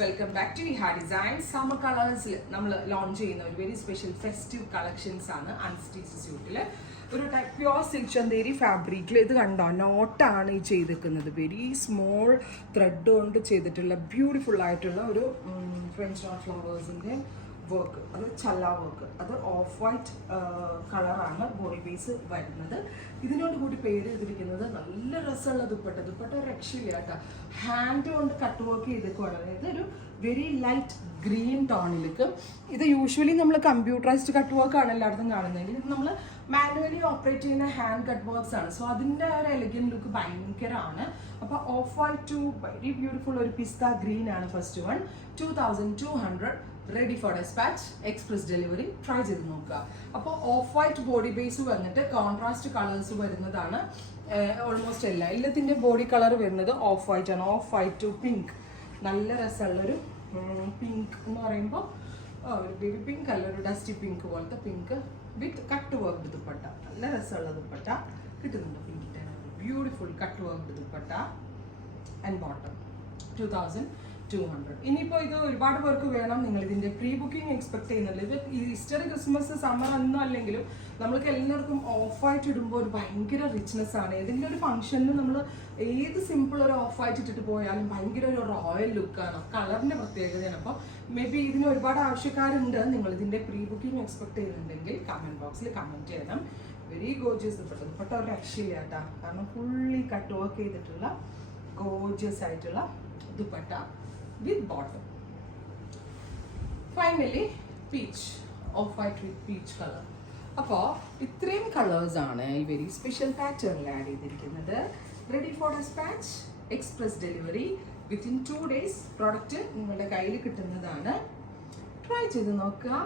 Welcome back to Viha design. Summer കളേഴ്സിൽ നമ്മൾ launch ചെയ്യുന്ന ഒരു വെരി സ്പെഷ്യൽ ഫെസ്റ്റീവ് കളക്ഷൻസ് ആണ് അൺസ്റ്റിച്ച് സ്യൂട്ടിൽ. ഒരു ടൈപ്പ് പ്യോർ സിൽക്ക് ചന്തേരി ഫാബ്രിക്കിൽ ഇത് കണ്ടോ, നോട്ടാണ് ഈ ചെയ്തിരിക്കുന്നത്. വെരി സ്മോൾ ത്രെഡ് കൊണ്ട് ചെയ്തിട്ടുള്ള ബ്യൂട്ടിഫുൾ ആയിട്ടുള്ള ഒരു ഫ്രഞ്ച് നോട്ട് ഫ്ലവേഴ്സിൻ്റെ വർക്ക്. അത് ചല്ല വർക്ക്, അത് ഓഫ് വൈറ്റ് കളറാണ് ബോഡി പീസ് വരുന്നത്. ഇതിനോട് കൂടി പേര് ചെയ്തിരിക്കുന്നത് നല്ല രസമുള്ള ദുപ്പട്ട. ദുപ്പട്ട രക്ഷയില്ല കേട്ടോ. ഹാൻഡ് കൊണ്ട് കട്ട് വർക്ക് ചെയ്തേക്കുവാണ്. ഇതൊരു വെരി ലൈറ്റ് ഗ്രീൻ ടോണിലേക്ക്. ഇത് യൂഷ്വലി നമ്മൾ കമ്പ്യൂട്ടറൈസ്ഡ് കട്ട് വർക്ക് ആണ് എല്ലായിടത്തും കാണുന്നതെങ്കിൽ ഇത് നമ്മൾ മാനുവലി ഓപ്പറേറ്റ് ചെയ്യുന്ന ഹാൻഡ് കട്ട് വർക്ക്സ് ആണ്. സോ അതിൻ്റെ ഒരു എലഗൻ ലുക്ക് ഭയങ്കരമാണ്. അപ്പോൾ off white to very beautiful ഒരു പിസ്ത ഗ്രീൻ ആണ് first one. 2200 ready for dispatch, express delivery. Try ചെയ്ത് നോക്കുക. അപ്പോൾ ഓഫ് വൈറ്റ് ബോഡി ബേസ് വന്നിട്ട് കോൺട്രാസ്റ്റ് കളേഴ്സ് വരുന്നതാണ് ഓൾമോസ്റ്റ് എല്ലാത്തിൻ്റെ ബോഡി കളർ വരുന്നത് ഓഫ് വൈറ്റ് ആണ്. ഓഫ് വൈറ്റ് ടു പിങ്ക്, നല്ല രസമുള്ളൊരു പിങ്ക് എന്ന് പറയുമ്പോൾ ഒരു ബേബി പിങ്ക് അല്ല, ഒരു ഡസ്റ്റി പിങ്ക് പോലത്തെ pink with cut work dupatta. നല്ല രസമുള്ള ദുപ്പട്ട കിട്ടുന്നുണ്ട്. പിങ്കിൻ്റെ beautiful cut work dupatta and bottom 2200. ഇനിയിപ്പോൾ ഇത് ഒരുപാട് പേർക്ക് വേണം, നിങ്ങൾ ഇതിൻ്റെ പ്രീ ബുക്കിംഗ് എക്സ്പെക്ട് ചെയ്യുന്നുണ്ട്. ഇത് ഈസ്റ്റർ, ക്രിസ്മസ്, സമ്മർ ഒന്നും അല്ലെങ്കിലും നമ്മൾക്ക് എല്ലാവർക്കും ഓഫ് ആയിട്ട് ഇടുമ്പോൾ ഒരു ഭയങ്കര റിച്ച്നെസ് ആണ്. ഏതെങ്കിലും ഒരു ഫംഗ്ഷനിൽ നമ്മൾ ഏത് സിമ്പിൾ ഒരു ഓഫ് ആയിട്ട് ഇട്ടിട്ട് പോയാലും ഭയങ്കര ഒരു റോയൽ ലുക്കാണ്. കളറിൻ്റെ പ്രത്യേകതയാണ്. അപ്പോൾ മേ ബി ഇതിന് ഒരുപാട് ആവശ്യക്കാരുണ്ട്. നിങ്ങൾ ഇതിൻ്റെ പ്രീ ബുക്കിംഗ് എക്സ്പെക്ട് ചെയ്യുന്നുണ്ടെങ്കിൽ കമൻറ്റ് ബോക്സിൽ കമൻറ്റ് ചെയ്യണം. Very gorgeous dupatta. ദുപ്പട്ട ഒരു രക്ഷയില്ല കേട്ടോ, കാരണം ഫുള്ളി കട്ട് വർക്ക് ചെയ്തിട്ടുള്ള ഗോർജിയസ് ആയിട്ടുള്ള dupatta with bottom. Finally peach, off white with peach color. അപ്പോൾ ഇത്രയും കളേഴ്സ് ആണ് ഈ വെരി സ്പെഷ്യൽ പാറ്റേണിൽ ആഡ് ചെയ്തിരിക്കുന്നത്. Ready for dispatch, express delivery. Within 2 days product നിങ്ങളുടെ കയ്യിൽ കിട്ടുന്നതാണ്. ട്രൈ ചെയ്ത് നോക്കുക.